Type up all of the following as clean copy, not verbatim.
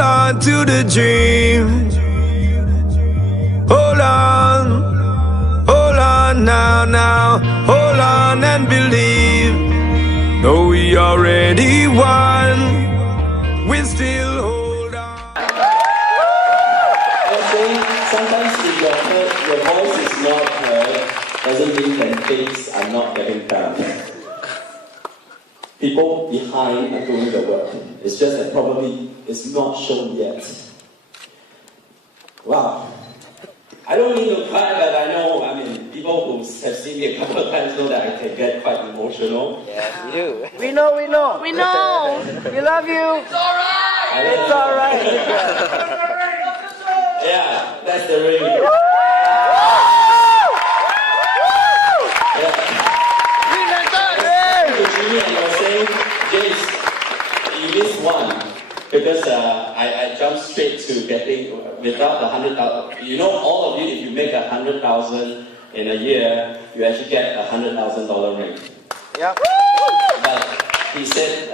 hold on to the dream. Hold on now, hold on and believe. Though we already won, we still hold on. Sometimes if your voice is not heard, doesn't mean that things are not getting done. People behind are doing the work. It's just that probably it's not shown yet. Wow. I don't mean to cry, but I know, people who have seen me a couple of times know that I can get quite emotional. Yes, we do. We know. We know. We love you. It's alright. It's alright. Yeah, that's the ring. Jimmy, and you're saying, James, you missed one. Because I jumped straight to getting, without the 100,000, you know, all of you, if you make 100,000 in a year, you actually get $100,000 ring. Yep. But he said,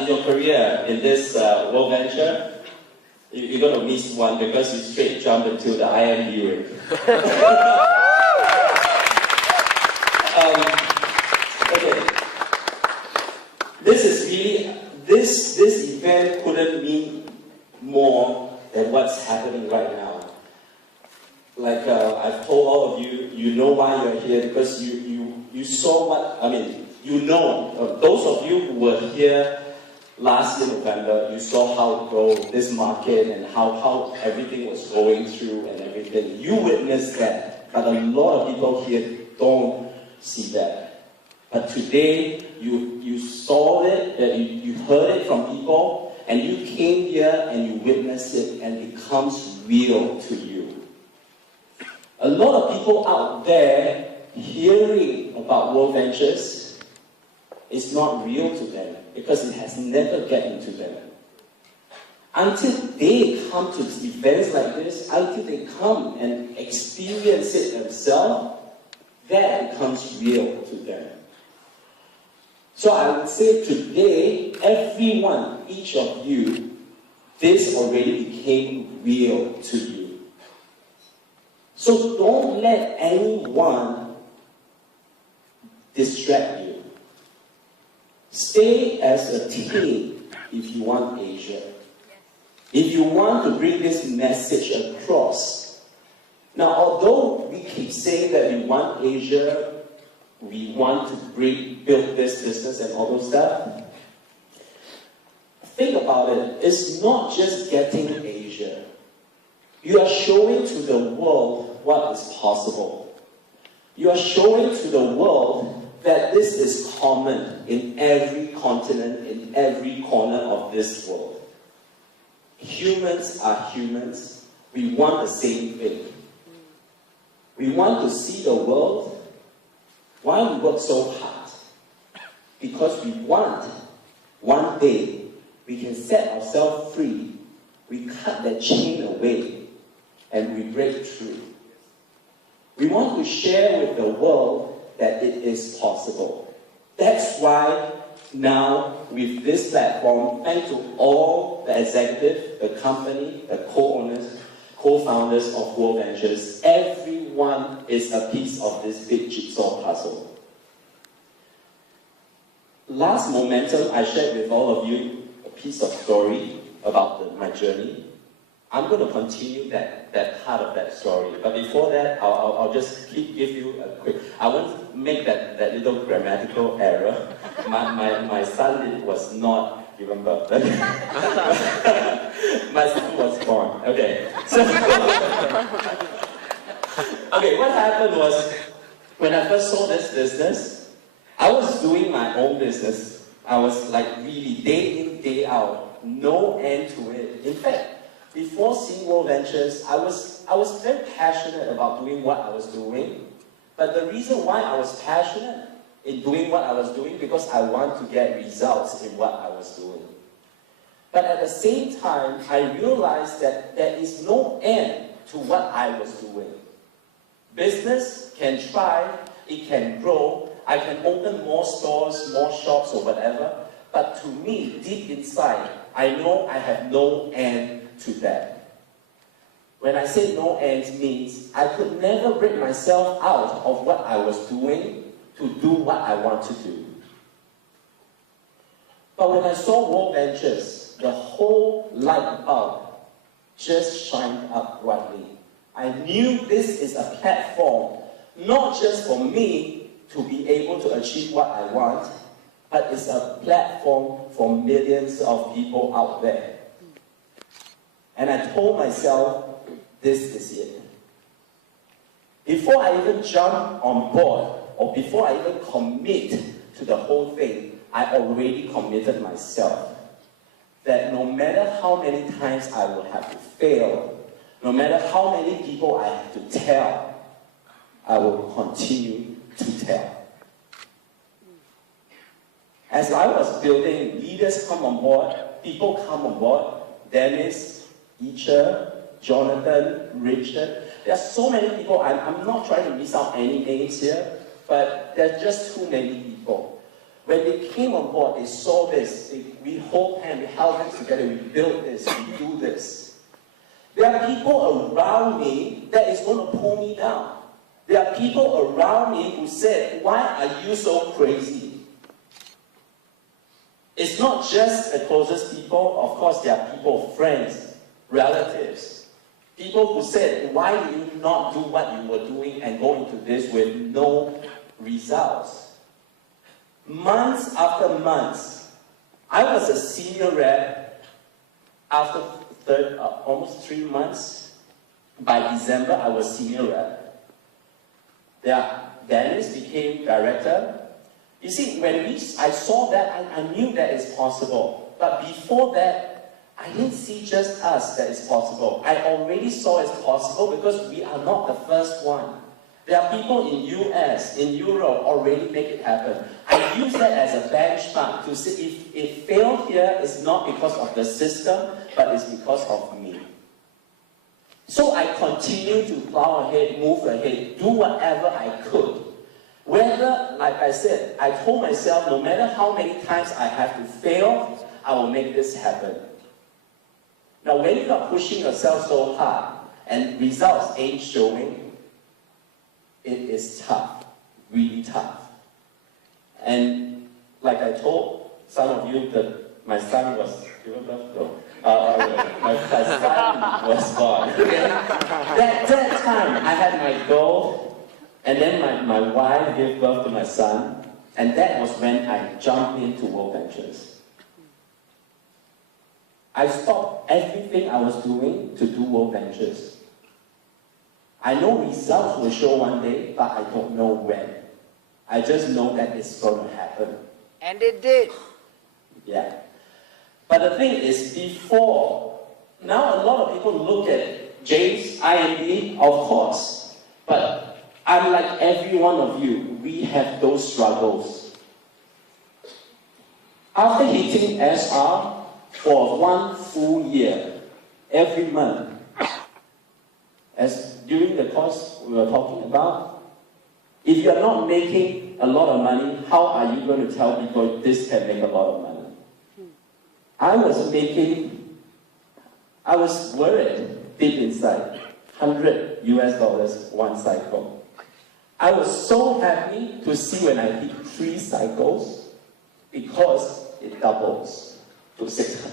in your career, in this WorldVenture, you're going to miss one because you straight jump into the IMD ring. Okay. This is really, this event couldn't mean more than what's happening right now. Like I've told all of you, you know why you're here because you saw what, you know, those of you who were here last year November, you saw how it grow, this market and how everything was going through and everything. You witnessed that, but a lot of people here don't see that. But today, you saw it, you heard it from people, and you came here and you witnessed it, and it becomes real to you. A lot of people out there hearing about WorldVentures, it's not real to them because it has never gotten to them. Until they come to events like this, until they come and experience it themselves, that becomes real to them. So I would say today, everyone, each of you, this already became real to you. So don't let anyone distract you. Stay as a team if you want Asia. If you want to bring this message across. Now, although we keep saying that we want Asia, we want to build this business and all those stuff, think about it. It's not just getting Asia. You are showing to the world what is possible. You are showing to the world that this is common in every continent, in every corner of this world. Humans are humans. We want the same thing. We want to see the world. Why we work so hard? Because we want one day we can set ourselves free. We cut that chain away and we break through. We want to share with the world that it is possible. That's why now with this platform, thanks to all the executives, the company, the co-owners, co-founders of WorldVentures, everyone is a piece of this big jigsaw puzzle. Last momentum, I shared with all of you a piece of story about my journey. I'm going to continue that part of that story. But before that, I'll just give you a quick... I won't make that little grammatical error. My son was not given birth. My son was born. Okay. So, okay, what happened was, when I first saw this business, I was doing my own business. I was like really day in, day out, no end to it. In fact, before seeing WorldVentures, I was very passionate about doing what I was doing. But the reason why I was passionate in doing what I was doing, because I want to get results in what I was doing. But at the same time, I realized that there is no end to what I was doing. Business can thrive, it can grow, I can open more stores, more shops or whatever, but to me, deep inside, I know I have no end to that. When I say no end means I could never break myself out of what I was doing to do what I want to do. But when I saw WorldVentures, the whole light bulb just shined up brightly. I knew this is a platform, not just for me to be able to achieve what I want, but it's a platform for millions of people out there. And I told myself, this is it. Before I even jump on board, or before I even commit to the whole thing, I already committed myself that no matter how many times I will have to fail, no matter how many people I have to tell, I will continue to tell. As I was building, leaders come on board, people come on board, Dennis, Icha, Jonathan, Richard. There are so many people. I'm not trying to miss out any names here, but there's just too many people. When they came on board, they saw this. We hold hands, we held hands together, we built this, we do this. There are people around me that is going to pull me down. There are people around me who said, why are you so crazy? It's not just the closest people. Of course, there are people, friends, relatives. People who said, why do you not do what you were doing and go into this with no results? Months after months, I was a senior rep after almost 3 months. By December, I was senior rep. Dennis became director. You see, when I saw that, I knew that it's possible. But before that, I didn't see just us that it's possible. I already saw it's possible because we are not the first one. There are people in US, in Europe already make it happen. I use that as a benchmark to see if it failed here, it's not because of the system, but it's because of me. So I continue to plow ahead, move ahead, do whatever I could. Whether, like I said, I told myself, no matter how many times I have to fail, I will make this happen. Now, when you are pushing yourself so hard and results ain't showing, it is tough, really tough. And like I told some of you that my son was given birth to, my son was born. That time, I had my goal, and then my wife gave birth to my son, and that was when I jumped into WorldVentures. I stopped everything I was doing to do WorldVentures. I know results will show one day, but I don't know when. I just know that it's going to happen. And it did. Yeah. But the thing is, before, now a lot of people look at James, IMD, of course. But I'm like every one of you, we have those struggles. After hitting SR, for 1 full year, every month, as during the course we were talking about, if you are not making a lot of money, how are you going to tell people this can make a lot of money? I was worried deep inside, $100 US one cycle. I was so happy to see when I hit 3 cycles because it doubles to 600.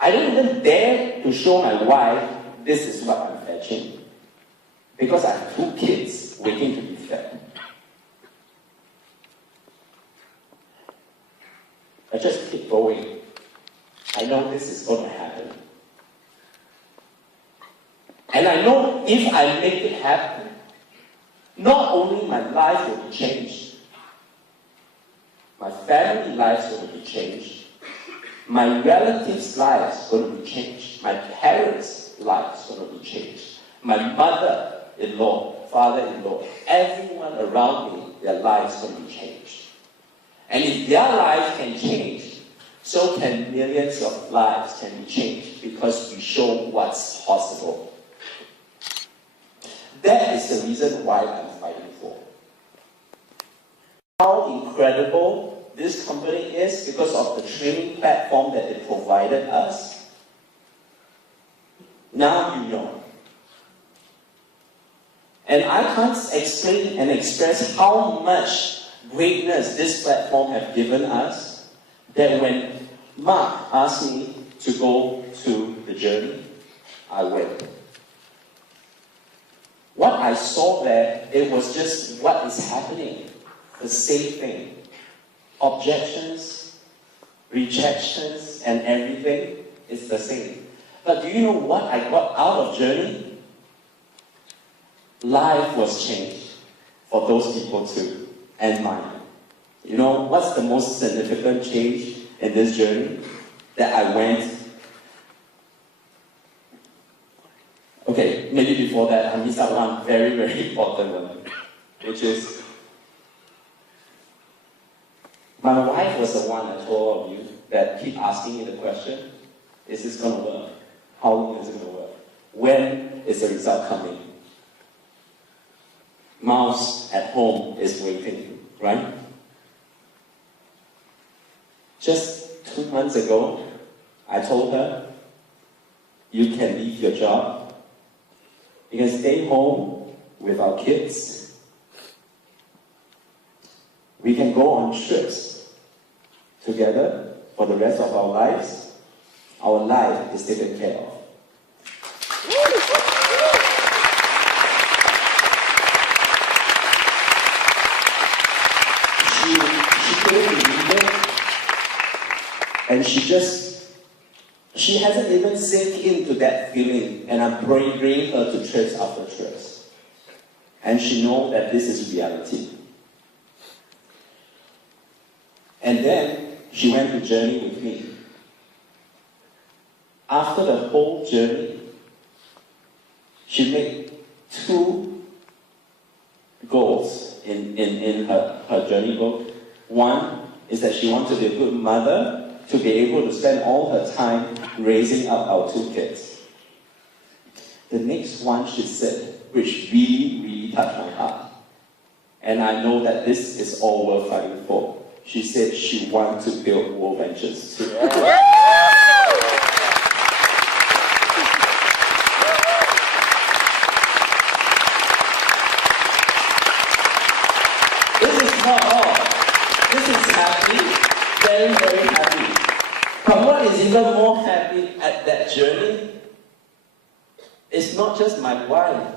I don't even dare to show my wife this is what I'm fetching because I have 2 kids waiting to be fed. I just keep going. I know this is going to happen. And I know if I make it happen, not only my life will be changed, my family lives will be changed, my relatives' lives going to be changed, my parents' lives going to be changed, my mother-in-law, father-in-law, everyone around me, their lives going to be changed. And if their lives can change, so can millions of lives can be changed because we show what's possible. That is the reason why I'm fighting for. How incredible this company is because of the training platform that they provided us. Now you know. And I can't explain and express how much greatness this platform has given us, that when Mark asked me to go to the journey, I went. What I saw there, it was just what is happening, the same thing. Objections, rejections, and everything is the same. But do you know what I got out of journey? Life was changed for those people too, and mine. You know, what's the most significant change in this journey that I went? Okay, maybe before that, I missed out one very, very important one, which is, my wife was the one, I told all of you, that keep asking me the question, is this going to work? How long is it going to work? When is the result coming? Mouse at home is waiting, right? Just 2 months ago, I told her, you can leave your job. You can stay home with our kids. We can go on trips together for the rest of our lives. Our life is taken care of. She couldn't believe it. And she hasn't even sink into that feeling, and I'm bringing her to trips after trips. And she knows that this is reality. And then she went to journey with me. After the whole journey, she made 2 goals in her journey book. One is that she wants to be a good mother, to be able to spend all her time raising up our 2 kids. The next one she said, which really, really touched my heart, and I know that this is all worth fighting for. She said she wants to build WorldVentures too. This is not all. This is happy, very, very happy. But what is even more happy at that journey is not just my wife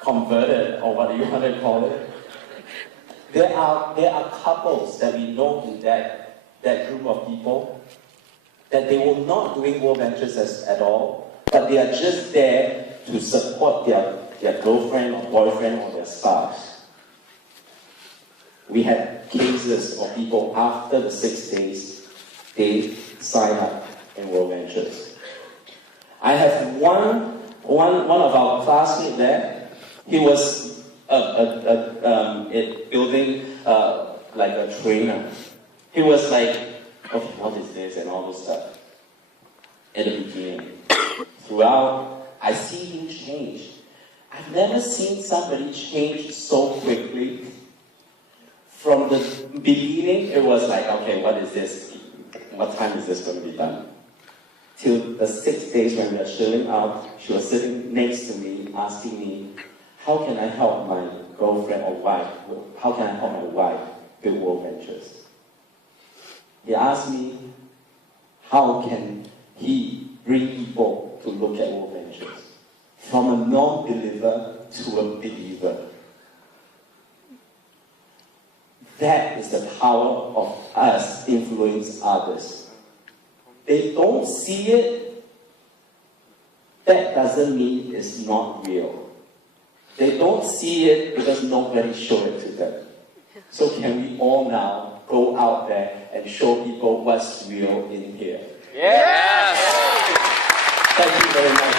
converted, or what do you want to call it. There are couples that we know in that group of people that they were not doing WorldVentures at all, but they are just there to support their girlfriend or boyfriend or their spouse. We had cases of people after the 6 days, they sign up in WorldVentures. I have one of our classmates there. He was building like a trainer. He was like, okay, what is this and all this stuff. At the beginning, throughout, I see him change. I've never seen somebody change so quickly. From the beginning, it was like, okay, what is this? What time is this going to be done? Till the 6 days when we were chilling out, she was sitting next to me, asking me, how can I help my girlfriend or wife? How can I help my wife build WorldVentures? He asked me, how can he bring people to look at WorldVentures? From a non-believer to a believer. That is the power of us influence others. They don't see it. That doesn't mean it's not real. They don't see it because nobody showed it to them. So can we all now go out there and show people what's real in here? Yes! Thank you very much.